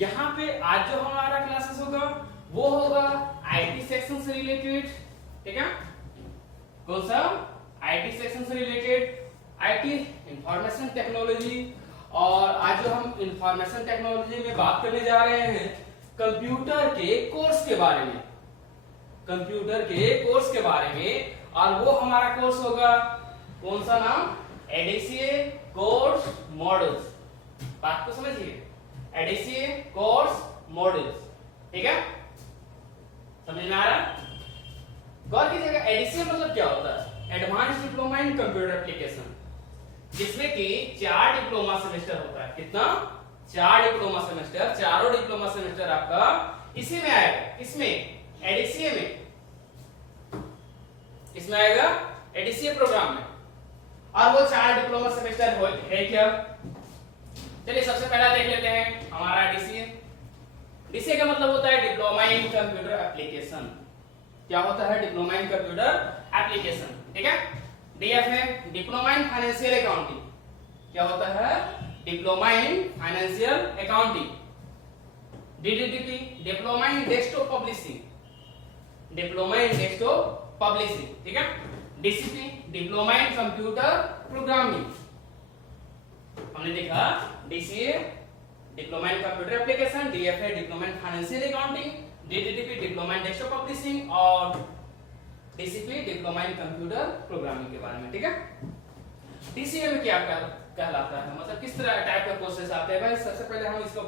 यहाँ पे आज जो हमारा क्लासेस होगा वो होगा आईटी सेक्शन से रिलेटेड, ठीक है। कौन सा? आईटी सेक्शन से रिलेटेड, आईटी इंफॉर्मेशन टेक्नोलॉजी। और आज जो हम इंफॉर्मेशन टेक्नोलॉजी में बात करने जा रहे हैं कंप्यूटर के कोर्स के बारे में, कंप्यूटर के कोर्स के बारे में। और वो हमारा कोर्स होगा कौन सा नाम? ADCA course modules. बात को समझिए, एडीसीए कोर्स मॉड्यूल्स, ठीक है। समझ में आ रहा? गौर कीजिएगा, एडीसीए मतलब क्या होता है? Advance diploma in computer application, जिसमें कि 4 डिप्लोमा सेमेस्टर होता है। कितना? 4 डिप्लोमा सेमेस्टर। चारों डिप्लोमा सेमेस्टर आपका इसी में आएगा। किसमें? एडीसीए में। इसमें आएगा एडीसीए प्रोग्राम में। और वो 4 डिप्लोमा सेमेस्टर है क्या? चलिए सबसे पहला देख लेते हैं हमारा डीसीए। डीसीए का मतलब होता है डिप्लोमा इन कंप्यूटर एप्लीकेशन। क्या होता है? डिप्लोमा इन कंप्यूटर एप्लीकेशन, ठीक है। डीएफ है डिप्लोमा इन फाइनेंशियल अकाउंटिंग। क्या होता है? Diploma in financial accounting. DDP diploma in desktop publishing, diploma in desktop publishing, ठीक है। DCP diploma in computer programming. हमने देखा DCA diploma in computer application, DFA diploma in financial accounting, DDP diploma in desktop publishing और DCP diploma in computer programming के बारे में, ठीक है। डीसीए में क्या कहलाता है, मतलब किस तरह टाइप का कोर्सेज आते हैं? भाई सबसे पहले हम इसको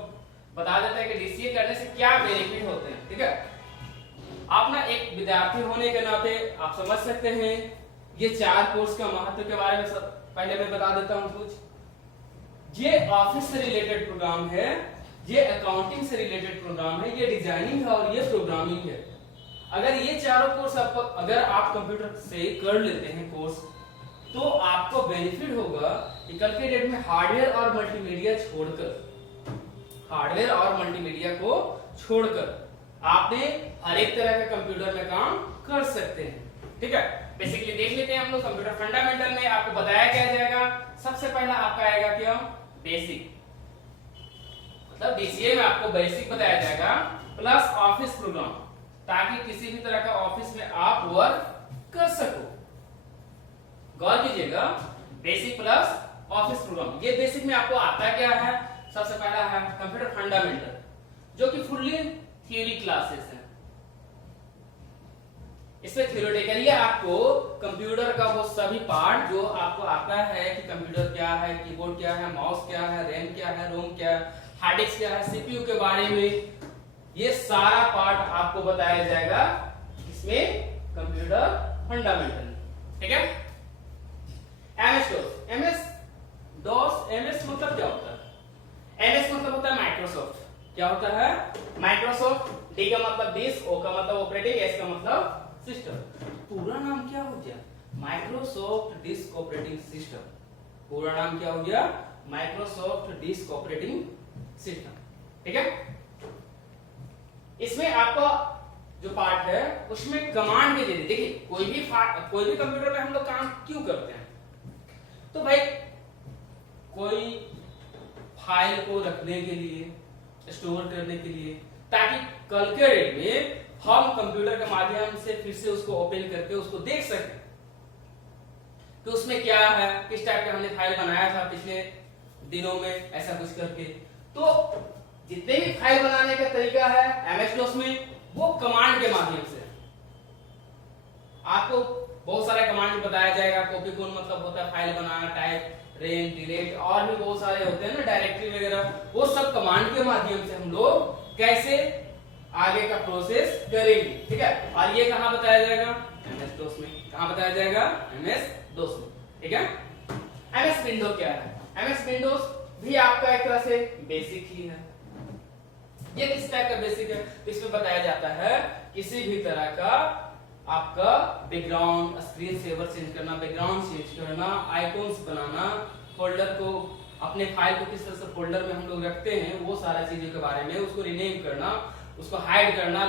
बता देते हैं कि डीसीए करने से क्या बेनिफिट होते हैं, ठीक है। आप ना एक विद्यार्थी होने के नाते आप समझ सकते हैं ये 4 कोर्स का महत्व के बारे में पहले मैं बता देता हूं कुछ। ये ऑफिस से रिलेटेड प्रोग्राम है, ये अकाउंटिंग से रिलेटेड प्रोग्राम है, ये डिजाइनिंग है और ये प्रोग्रामिंग है। अगर ये चारों कोर्स अगर आप कंप्यूटर से कर लेते हैं कोर्स, तो आपको बेनिफिट होगा कि कल के डेट में हार्डवेयर और मल्टीमीडिया को छोड़कर आपने हर एक तरह के कंप्यूटर में काम कर सकते हैं, ठीक है। बेसिकली देख लेते हैं हम लोग कंप्यूटर फंडामेंटल में आपको बताया क्या जाएगा। सबसे पहला आपका आएगा क्या? बेसिक, मतलब डीसीए में आपको बेसिक बताया जाएगा प्लस ऑफिस प्रोग्राम, ताकि किसी भी तरह का ऑफिस में आप वर्क कर सको। गौर कीजिएगा, बेसिक प्लस ऑफिस प्रोग्राम। ये बेसिक में आपको आता क्या है? सबसे पहला है कंप्यूटर फंडामेंटल, जो कि फुल्ली थ्योरी क्लासेस है। इसमें थ्योरेटिकली आपको कंप्यूटर का वो सभी पार्ट जो आपको आता है कि कंप्यूटर क्या है, कीबोर्ड क्या है, माउस क्या है, रैम क्या है, रोम क्या है, हार्ड डिस्क क्या है, सीपीयू के बारे में ये सारा पार्ट आपको बताया जाएगा इसमें कंप्यूटर फंडामेंटल, ठीक है। एमएस डॉस मतलब क्या होता है? एमएस मतलब होता है माइक्रोसॉफ्ट। क्या होता है? माइक्रोसॉफ्ट। डी का मतलब डिस्क, ओ का मतलब ऑपरेटिंग, एस का मतलब सिस्टम। पूरा नाम क्या हो गया? Microsoft disk operating system. पूरा नाम क्या हो गया? माइक्रोसॉफ्ट डिस्क ऑपरेटिंग सिस्टम, ठीक है। इसमें आपका जो पार्ट है उसमें कमांड भी दे दी। देखिए कोई भी कंप्यूटर में हम लोग काम क्यों करते हैं? तो भाई कोई फाइल को रखने के लिए, स्टोर करने के लिए, ताकि कल के डेट में हम कंप्यूटर के माध्यम से फिर से उसको ओपन करके उसको देख सकें कि उसमें क्या है, किस टाइप का हमने फाइल बनाया था पिछले दिनों में, ऐसा कुछ करके। तो जितने भी फाइल बनाने का तरीका है एमएस डॉस में, वो कमांड के माध्यम से आपको बहुत सारे कमांड बताया जाएगा। कॉपी कौन मतलब होता है फाइल बनाना, टाइप, रेन, डिलीट और भी बहुत सारे होते हैं ना, डायरेक्टरी वगैरह। वो सब कमांड के माध्यम से हम लोग कैसे आगे का प्रोसेस करेंगे, ठीक है। और ये कहां बताया जाएगा? एमएस डॉस में। कहां बताया जाएगा? एमएस डॉस में, ठीक है। एमएस विंडो क्या है? एमएस विंडोज भी आपका एक तरह से बेसिक ही है। ये किस टाइप का बेसिक है? इसमें बताया जाता है किसी भी तरह का आपका बैकग्राउंड, स्क्रीन सेवर चेंज करना, बैकग्राउंड चेंज करना, आइकॉन्स बनाना, फोल्डर को, अपने फाइल को किस तरह से फोल्डर में हम लोग रखते हैं, वो सारा चीजों के बारे में, उसको रीनेम करना, उसको हाइड करना,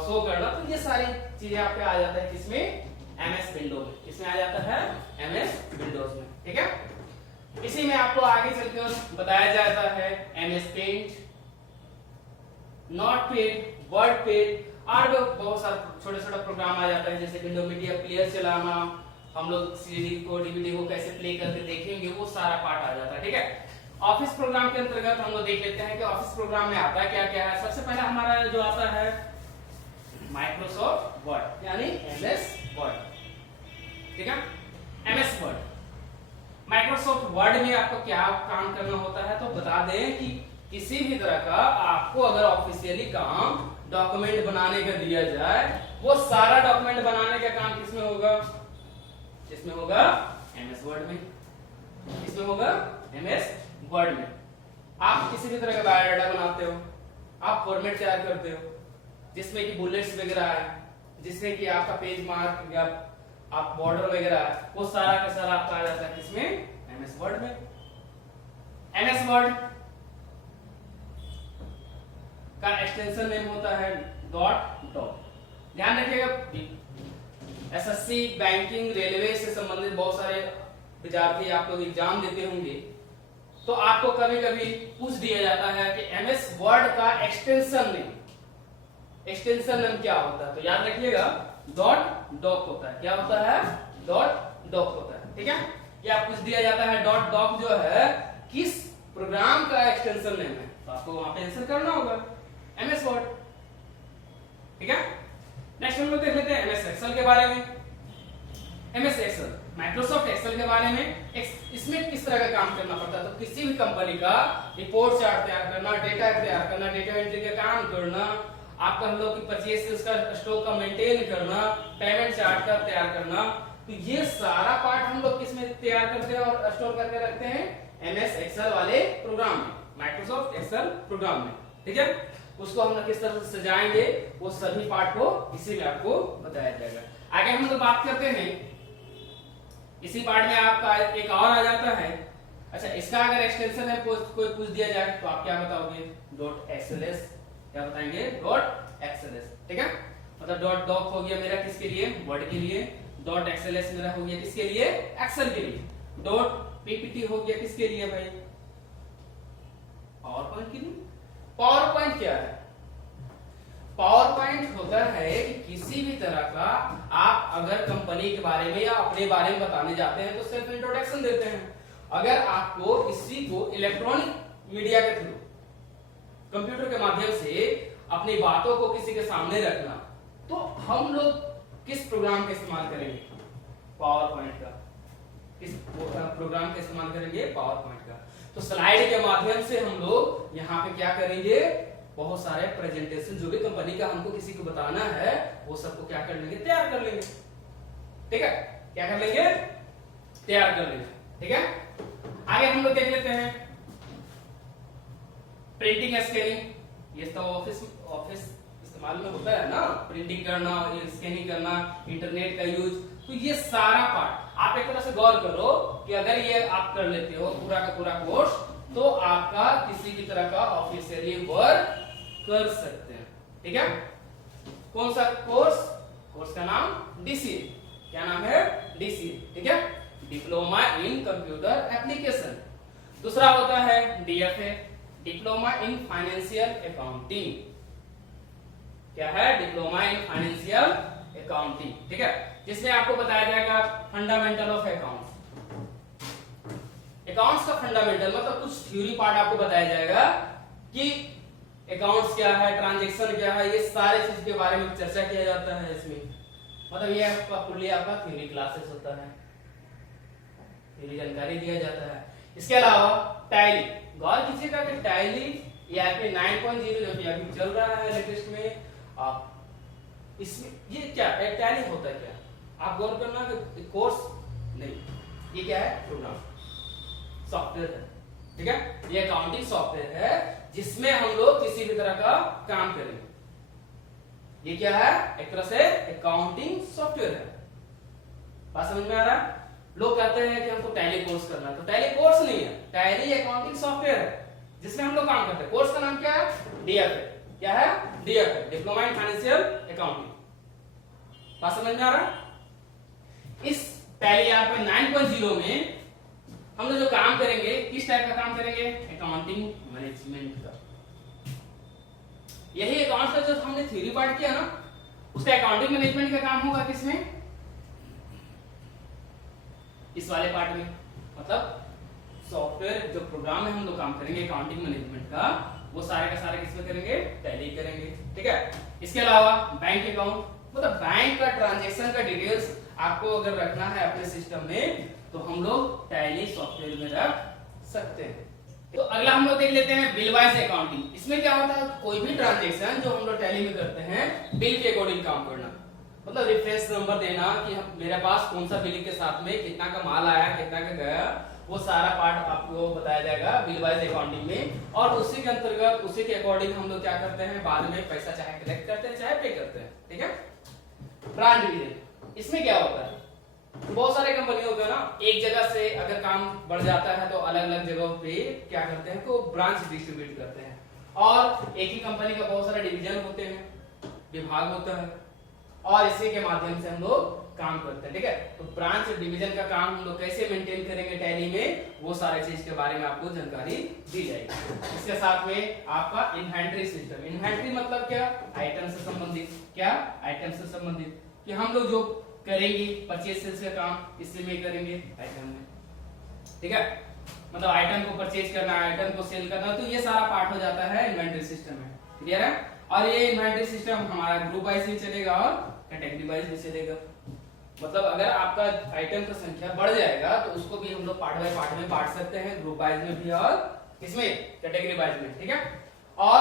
शो करना, तो ये सारी चीजें आपके आ जाता है किसमें? एमएस विंडो में। इसमें आ जाता है एमएस विंडोज में, ठीक है। इसी में आपको आगे चलकर बताया जाता है MS Paint, Notepad, WordPad, और भी बहुत सारा छोटा छोटा प्रोग्राम आ जाता है, जैसे विंडो मीडिया प्लेयर चलाना, हम लोग सीडी को डीवीडी को कैसे प्ले करके देखेंगे, वो सारा पार्ट आ जाता है। ठीक है, ऑफिस प्रोग्राम के अंतर्गत हम लोग देख लेते हैं कि ऑफिस प्रोग्राम में आता क्या क्या है। सबसे पहला हमारा जो आता है माइक्रोसॉफ्ट वर्ड यानी एमएस वर्ड। ठीक है, एमएस वर्ड। माइक्रोसॉफ्ट वर्ड में आपको क्या काम करना होता है, तो बता दें कि किसी भी तरह का आपको अगर ऑफिशियली काम डॉक्यूमेंट बनाने का दिया जाए, वो सारा डॉक्यूमेंट बनाने का काम किसमें होगा, इसमें होगा एमएस वर्ड में। इसमें होगा एमएस वर्ड में। आप किसी भी तरह का बायोडाटा बनाते हो, आप फॉर्मेट तैयार करते हो जिसमें कि बुलेट्स वगैरह है, जिसमें कि आपका पेज मार्क या आप बॉर्डर वगैरह है, वो सारा का सारा आपका आ जाता है किसमें, एमएस वर्ड में। एमएस वर्ड का एक्सटेंशन नेम होता है डॉट डॉक। ध्यान रखिएगा, एसएससी, बैंकिंग, रेलवे से संबंधित बहुत सारे विद्यार्थी आप लोग एग्जाम देते होंगे, तो आपको कभी कभी पूछ दिया जाता है कि एमएस वर्ड का एक्सटेंशन नेम क्या होता है, तो याद रखिएगा डॉट डॉक होता है। क्या होता है, डॉट डॉक होता है। ठीक है, या पूछ दिया जाता है डॉट डॉक जो है किस प्रोग्राम का एक्सटेंशन नेम है, तो आपको वहां पे आंसर करना होगा एमएस वर्ड। ठीक है, नेक्स्ट हम लोग देख लेते हैं एमएस एक्सेल के बारे में। एमएस एक्सेल, माइक्रोसॉफ्ट एक्सेल के बारे में, इसमें किस तरह का काम करना पड़ता है, तो किसी भी कंपनी का रिपोर्ट चार्ट तैयार करना, डेटा तैयार करना, डेटा एंट्री का काम करना, आपका हम लोग की परचेज का स्टॉक का मेंटेन करना, पेमेंट चार्ट का तैयार करना, तो ये सारा पार्ट हम लोग किसमें तैयार करते हैं और स्टोर करके रखते हैं, एमएस एक्सेल वाले प्रोग्राम में, माइक्रोसॉफ्ट एक्सेल प्रोग्राम में। ठीक है, उसको हम लोग किस तरह से सजाएंगे, वो सभी पार्ट को इसी में आपको बताया जाएगा। आगे हम लोग बात करते हैं, इसी पार्ट में आपका एक और आ जाता है। अच्छा, इसका अगर एक्सटेंशन है कोई पूछ दिया जाए तो आप क्या बताओगे, डॉट एक्सएलएस। क्या बताएंगे, डॉट एक्सएलएस। ठीक है, मतलब डॉट डॉक हो गया मेरा किसके लिए, वर्ड के लिए, डॉट एक्सएलएस मेरा हो गया किसके लिए, एक्सेल के लिए, डॉट पीपीटी हो गया किसके लिए भाई, पावर पॉइंट के लिए। पावर पॉइंट क्या है, पावर पॉइंट होता है कि किसी भी तरह का आप अगर कंपनी के बारे में या अपने बारे में बताने जाते हैं तो सेल्फ इंट्रोडक्शन देते हैं। अगर आपको किसी को इलेक्ट्रॉनिक मीडिया के थ्रू, कंप्यूटर के माध्यम से अपनी बातों को किसी के सामने रखना, तो हम लोग किस प्रोग्राम का इस्तेमाल करेंगे, पावर पॉइंट का। किस प्रोग्राम का इस्तेमाल करेंगे, पावर पॉइंट का। तो स्लाइड के माध्यम से हम लोग यहाँ पे क्या करेंगे, बहुत सारे प्रेजेंटेशन जो भी कंपनी का हमको किसी को बताना है, वो सबको क्या कर लेंगे, तैयार कर लेंगे। ठीक है, क्या कर लेंगे, तैयार कर लेंगे। ठीक है, आगे हम लोग देख लेते हैं प्रिंटिंग स्कैनिंग। ये तो ऑफिस इस्तेमाल में होता है ना, प्रिंटिंग करना, स्कैनिंग करना, इंटरनेट का यूज, तो ये सारा पार्ट आप एक तरह से गौर करो कि अगर ये आप कर लेते हो पूरा का पूरा कोर्स, तो आपका किसी भी तरह का ऑफिशियली वर्क कर सकते हैं। ठीक है, कौन सा कोर्स, कोर्स का नाम डीसीए। क्या नाम है, डीसीए। ठीक है, डिप्लोमा इन कंप्यूटर एप्लीकेशन। दूसरा होता है DFA, diploma in financial accounting. क्या है, डिप्लोमा इन फाइनेंशियल अकाउंटिंग। ठीक है, जिसमें आपको बताया जाएगा फंडामेंटल ऑफ अकाउंट्स। अकाउंट्स का फंडामेंटल मतलब कुछ थ्योरी पार्ट आपको बताया जाएगा कि अकाउंट्स क्या है, ट्रांजैक्शन क्या है, ये सारे चीज के बारे में चर्चा किया जाता है इसमें। मतलब ये आपका फुल्ली आपका थ्योरी क्लासेस होता है, थ्योरी जानकारी दिया जाता है। इसके अलावा टैली, गौर कीजिएगा कि टैली ईआरपी 9.0 जो कि अभी चल रहा है लेटेस्ट में, आप इसमें ये क्या है, टैली होता है क्या, आप गौर करना कि कोर्स नहीं, ये क्या है, प्रोग्राम सॉफ्टवेयर है। ठीक है, ये अकाउंटिंग सॉफ्टवेयर है जिसमें हम लोग किसी भी तरह का काम करेंगे। ये क्या है, एक तरह से अकाउंटिंग सॉफ्टवेयर है। बात समझ में आ रहा है? लोग कहते हैं कि हमको टैली कोर्स करना है, तो टैली कोर्स नहीं है, टैली अकाउंटिंग सॉफ्टवेयर है जिसमें हम लोग काम करते हैं। कोर्स का नाम क्या है, डीएफए। क्या है, DFA, diploma in financial accounting. बात समझ में आ रहा है? इस टैली ईआरपी 9.0 में हम लोग जो काम करेंगे, किस टाइप का काम करेंगे, अकाउंटिंग मैनेजमेंट का। यही अकाउंट्स का जो हमने थ्योरी पार्ट किया ना, उसका अकाउंटिंग मैनेजमेंट का काम होगा किसमें, इस वाले पार्ट में। मतलब सॉफ्टवेयर जो प्रोग्राम है हम लोग काम करेंगे अकाउंटिंग मैनेजमेंट का, वो सारे का सारे किसमें करेंगे, टैली करेंगे, ठीक है। इसके अलावा बैंक अकाउंट, मतलब बैंक का ट्रांजैक्शन का डिटेल्स आपको अगर रखना है अपने सिस्टम में तो हम लोग टैली सॉफ्टवेयर में रख सकते हैं। तो अगला हम लोग देख लेते हैं बिल वाइज अकाउंटिंग। इसमें क्या होता है, कोई भी ट्रांजैक्शन जो हम लोग टैली में करते हैं बिल के अकॉर्डिंग काम करना, मतलब रेफरेंस नंबर देना कि मेरे पास कौन सा बिल के साथ में कितना का माल आया, कितना का गया, वो सारा पार्ट आपको बताया जाएगा बिल वाइज अकाउंटिंग में। और उसी के अंतर्गत उसी के अकॉर्डिंग हम लोग क्या करते हैं, बाद में पैसा चाहे कलेक्ट करते हैं चाहे पे करते हैं, ठीक है। ब्रांच डिवीजन, इसमें क्या होता है, बहुत सारे कंपनी होते हैं ना, एक जगह से अगर काम बढ़ जाता है तो अलग अलग जगहों पे क्या करते हैं, को ब्रांच डिस्ट्रीब्यूट करते हैं। और एक ही कंपनी का बहुत सारे डिवीजन होते हैं, विभाग होता है, और इसी के माध्यम से हम लोग काम करते हैं, ठीक है। तो ब्रांच डिवीजन का काम हम लोग कैसे मेंटेन करेंगे टैली में, वो सारे चीज के बारे में आपको जानकारी दी जाएगी। इसके साथ में आपका इन्वेंटरी सिस्टम, इन्वेंटरी मतलब क्या, आइटम से संबंधित, क्या आइटम से संबंधित, कि हम लोग जो करेंगे परचेज सेल्स का काम इसी में करेंगे, आइटम में, ठीक है। मतलब आइटम को परचेज करना, आइटम को सेल करना, तो ये सारा पार्ट हो जाता है इन्वेंटरी सिस्टम में, क्लियर है। और ये इन्वेंटरी सिस्टम हमारा ग्रुप वाइज भी चलेगा और कैटेगरी वाइज भी चलेगा। मतलब अगर आपका आइटम का संख्या बढ़ जाएगा तो उसको भी हम लोग पार्ट बाय पार्ट में बांट सकते हैं, ग्रुप वाइज में भी और इसमें कैटेगरी वाइज में, ठीक है। और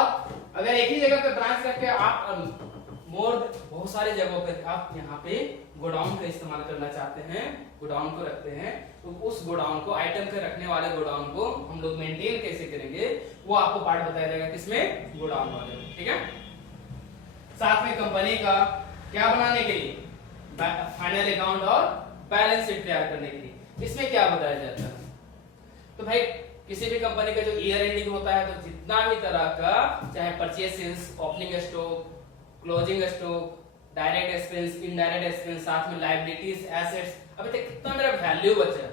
अगर एक ही जगह पे ब्रांच रख के आप बहुत सारी जगहों पे आप यहाँ पे गोडाउन का इस्तेमाल करना चाहते हैं, गोडाउन को रखते हैं, तो उस गोडाउन को, आइटम के रखने वाले गोडाउन को हम लोग मेंटेन कैसे करेंगे वो आपको पार्ट बताया जाएगा किसमें, गोडाउन वाले में, ठीक है। साथ में कंपनी का क्या बनाने के लिए, फाइनल अकाउंट और बैलेंस शीट तैयार करने के लिए। इसमें क्या बताया जाता है, तो भाई किसी भी कंपनी का जो ईयर एंडिंग होता है तो जितना भी तरह का, चाहे purchase sales, opening stock, closing stock, direct expense, indirect expense, साथ में लायबिलिटीज, एसेट्स, अभी तक कितना मेरा वैल्यू बचा,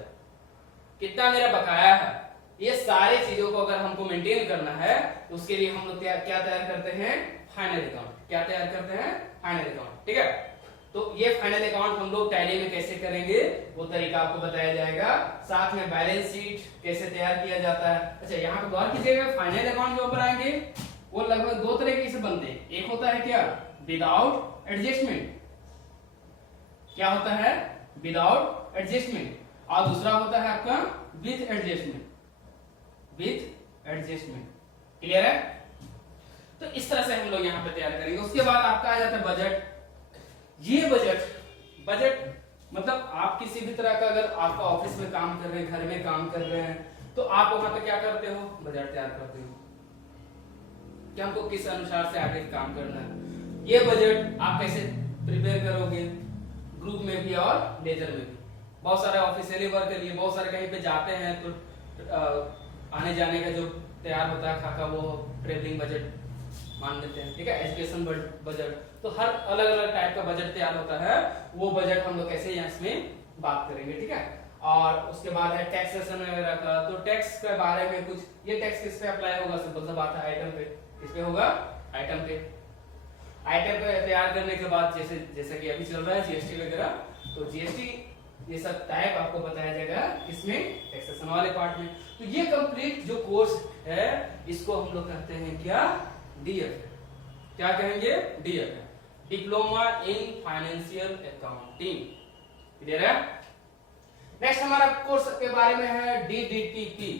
कितना मेरा बकाया है, ये सारी चीजों को अगर हमको मेंटेन करना है तो उसके लिए हम लोग क्या तैयार करते हैं, फाइनल अकाउंट। क्या तैयार करते हैं, फाइनल अकाउंट, ठीक है। तो ये फाइनल अकाउंट हम लोग टैली में कैसे करेंगे वो तरीका आपको बताया जाएगा। साथ में बैलेंस शीट कैसे तैयार किया जाता है। अच्छा यहाँ पे गौर कीजिएगा, फाइनल अकाउंट जो बनाएंगे वो लगभग दो तरीके से बनते हैं। एक होता है क्या, विदाउट एडजस्टमेंट, क्या होता है, विदाउट एडजस्टमेंट, और दूसरा होता है आपका with adjustment, with adjustment, clear है। तो इस तरह से हम लोग यहाँ पे तैयार करेंगे। उसके बाद आपका आ जाता है बजट। ये बजट मतलब आप किसी भी तरह का, अगर आपका ऑफिस में काम कर रहे हैं, घर में काम कर रहे हैं, तो आप वहां पे क्या करते हो, बजट तैयार करते हो कि हमको किस अनुसार से आगे काम करना है। ये बजट आप कैसे प्रिपेयर करोगे, ग्रुप में भी और लेजर में भी। बहुत सारे ऑफिशियली वर्क के लिए, बहुत सारे कहीं पे जाते हैं तो आने जाने का जो तैयार होता है खाका, वो ट्रेवलिंग बजट मान लेते हैं, ठीक है। एजुकेशन बजट, तो हर अलग अलग टाइप का बजट तैयार होता है। वो बजट हम लोग कैसे यहाँ इसमें बात करेंगे, ठीक है। और उसके बाद है टैक्सेशन वगैरह का। तो टैक्स के बारे में कुछ, ये टैक्स किस पे अप्लाई होगा, सिंपल सा बात है, आइटम पे। किस पे होगा, आइटम पे। आइटम पे तैयार करने के बाद जैसे कि अभी चल रहा है जीएसटी वगैरह, तो जीएसटी ये सब टाइप आपको बताया जाएगा किसमें, टैक्सेशन वाले पार्ट में। तो ये कंप्लीट जो कोर्स है इसको हम लोग कहते हैं क्या, डीएफ। क्या कहेंगे, DF, diploma in financial accounting, clear है। नेक्स्ट हमारा कोर्स के बारे में है डीडीटीपी,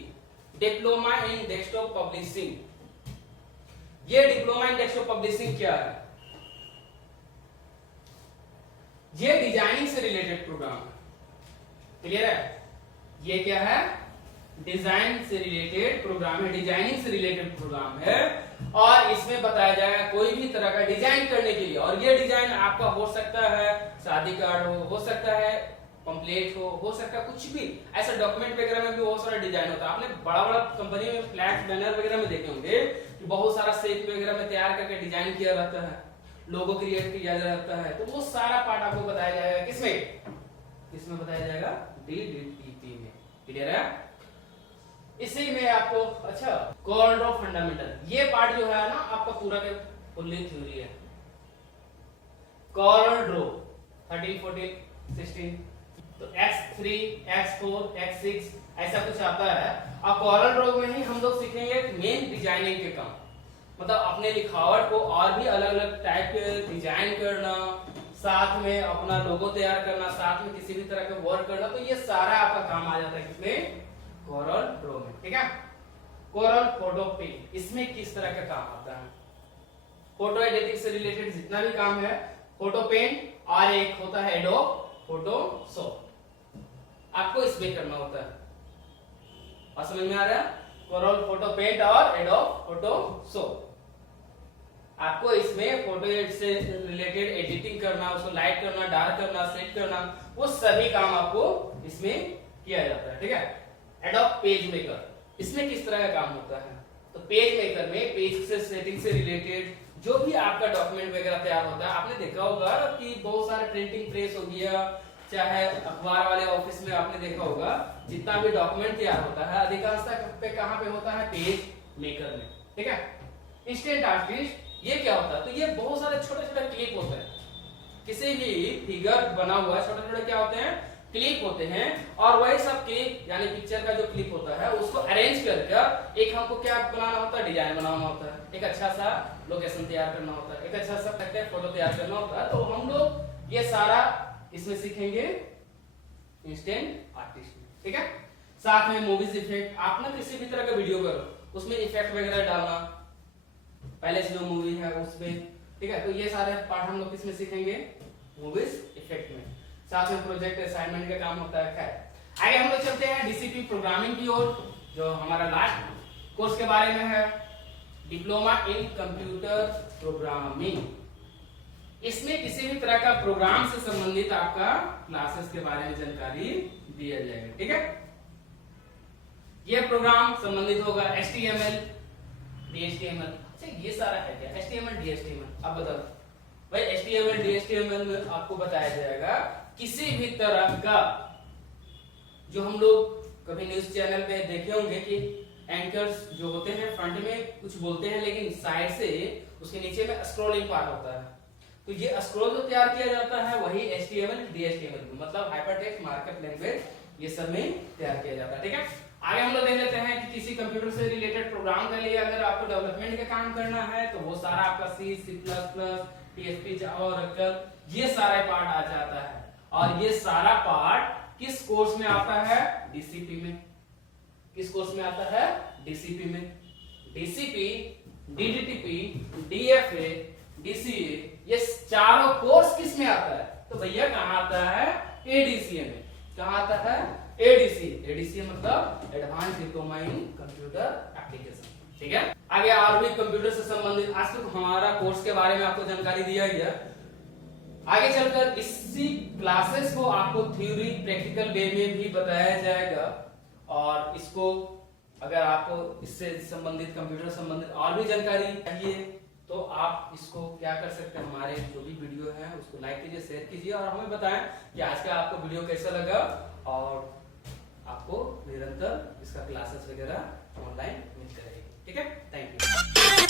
डिप्लोमा इन डेस्कटॉप पब्लिशिंग। ये डिप्लोमा इन डेस्कटॉप पब्लिशिंग क्या है, ये डिजाइनिंग से रिलेटेड प्रोग्राम है, क्लियर है। ये क्या है, डिजाइन से रिलेटेड प्रोग्राम है, डिजाइनिंग से रिलेटेड प्रोग्राम है। और इसमें बताया जाएगा कोई भी तरह का डिजाइन करने के लिए। और ये डिजाइन आपका हो सकता है शादी कार्ड हो सकता है पंपलेट हो सकता है कुछ भी, ऐसा डॉक्यूमेंट वगैरह में भी बहुत सारा डिजाइन होता है। आपने बड़ा बड़ा कंपनी में फ्लैक्स बैनर वगैरह में देखे होंगे कि बहुत सारा शेप वगैरह में तैयार करके डिजाइन किया रहता है, लोगो क्रिएट किया जाता है। तो वो सारा पार्ट आपको बताया जाएगा किसमें, किसमें बताया जाएगा, डीडीटीपी में, क्लियर है। इसी में आपको, अच्छा, कोड ऑफ फंडामेंटल, ये पार्ट जो है ना आपका पूरा फुल्ली थ्योरी है। कॉरल ड्रॉ 13, 14, 16, तो x3, x4, x6 ऐसा कुछ आता है। अब कॉरल ड्रॉ में ही हम लोग सीखेंगे मेन डिजाइनिंग के काम, मतलब अपने लिखावट को और भी अलग अलग टाइप के डिजाइन करना, साथ में अपना लोगो तैयार करना, साथ में किसी भी तरह का वर्क करना, तो ये सारा आपका काम आ जाता है किसमें, कोरल ड्रॉ में। ठीक है। कोरल फोटो पेंट, इसमें किस तरह का काम आता है, फोटो एडिटिंग से रिलेटेड जितना भी काम है, फोटो पेंट और एक होता है एडोब फोटोशॉप, आपको इसमें करना होता है। और समझ में आ रहा है, कोरल फोटो पेंट और एडोब फोटोशॉप, आपको इसमें फोटो से रिलेटेड एडिटिंग करना, उसको लाइट करना, डार्क करना, सेट करना, वो सभी काम आपको इसमें किया जाता है। ठीक है। एडोब पेज मेकर, इसमें किस तरह का काम होता है, तो पेज मेकर में पेज से सेटिंग से रिलेटेड जो भी आपका डॉक्यूमेंट वगैरह तैयार होता है, आपने देखा होगा कि बहुत सारे प्रिंटिंग प्रेस हो गया, चाहे अखबार वाले ऑफिस में आपने देखा होगा, जितना भी डॉक्यूमेंट तैयार होता है अधिकांशतः पे कहां पे होता है, पेज मेकर में। ठीक है। इंस्टेंट आर्टिस्ट, ये क्या होता है, तो ये बहुत सारे छोटे छोटे क्लिप होते हैं, किसी भी फिगर बना हुआ छोटे छोटे क्या होते हैं, क्लिप होते हैं, और वही सब क्लिप यानी पिक्चर का जो क्लिप होता है उसको अरेंज करके एक हमको क्या बनाना होता है, डिजाइन बनाना होता है, एक अच्छा सा लोकेशन तैयार करना होता है, एक अच्छा सा फोटो तैयार करना होता है। तो हम लोग ये सारा इसमें सीखेंगे इंस्टेंट आर्टिस्ट में। ठीक है। साथ में मूवीज इफेक्ट, आप ना किसी भी तरह का वीडियो करो उसमें इफेक्ट वगैरह डालना, पहले से जो मूवी है उसमें। ठीक है। तो ये सारे पार्ट हम लोग किसमें सीखेंगे, मूवीज इफेक्ट में। साथ में प्रोजेक्ट असाइनमेंट का काम होता है। खैर आगे हम लोग चलते हैं डीसीपी प्रोग्रामिंग की ओर, जो हमारा लास्ट कोर्स के बारे में है, डिप्लोमा इन कंप्यूटर प्रोग्रामिंग। इसमें किसी भी तरह का प्रोग्राम से संबंधित आपका क्लासेस के बारे में जानकारी दिया जाएगा। ठीक है। यह प्रोग्राम संबंधित होगा HTML, DHTML। अच्छा ये सारा है क्या, HTML, DHTML, अब बताओ भाई। HTML, DHTML में आपको बताया जाएगा किसी भी तरह का, जो हम लोग कभी न्यूज चैनल पे देखे होंगे कि एंकर्स जो होते हैं फ्रंट में कुछ बोलते हैं, लेकिन साइड से उसके नीचे में स्क्रॉलिंग पार्ट होता है, तो ये स्क्रॉल जो तैयार किया जाता है वही HTML, DHTML मतलब हाइपरटेक्स्ट मार्कअप लैंग्वेज, ये सब में तैयार किया जाता है। ठीक है। आगे हम लोग देख लेते हैं कि किसी कंप्यूटर से रिलेटेड प्रोग्राम के लिए अगर आपको डेवलपमेंट का काम करना है तो वो सारा आपका C, C++, PHP, जावा, ओरेकल, ये सारा पार्ट आ जाता है। और ये सारा पार्ट किस कोर्स में आता है, डीसीपी में। किस कोर्स में आता है, डीसीपी में। डीसीपी, डीडीटीपी, डीएफए, डीसीए, ये चारों कोर्स किस में आता है, तो भैया कहां आता है, एडीसीए में। कहां आता है, एडीसीए। एडीसीए मतलब advance diploma in computer application. ठीक है। आगे और भी कंप्यूटर से संबंधित आज तक हमारा कोर्स के बारे में आपको जानकारी दिया गया। आगे चलकर इसी क्लासेस को आपको थ्योरी प्रैक्टिकल वे में भी बताया जाएगा, और इसको अगर आपको इससे संबंधित कंप्यूटर संबंधित और भी जानकारी चाहिए तो आप इसको क्या कर सकते हैं, हमारे जो भी वीडियो है उसको लाइक कीजिए, शेयर कीजिए, और हमें बताएं कि आज का आपको वीडियो कैसा लगा, और आपको निरंतर इसका क्लासेस वगैरह ऑनलाइन मिलते रहेगी। ठीक है। Thank you.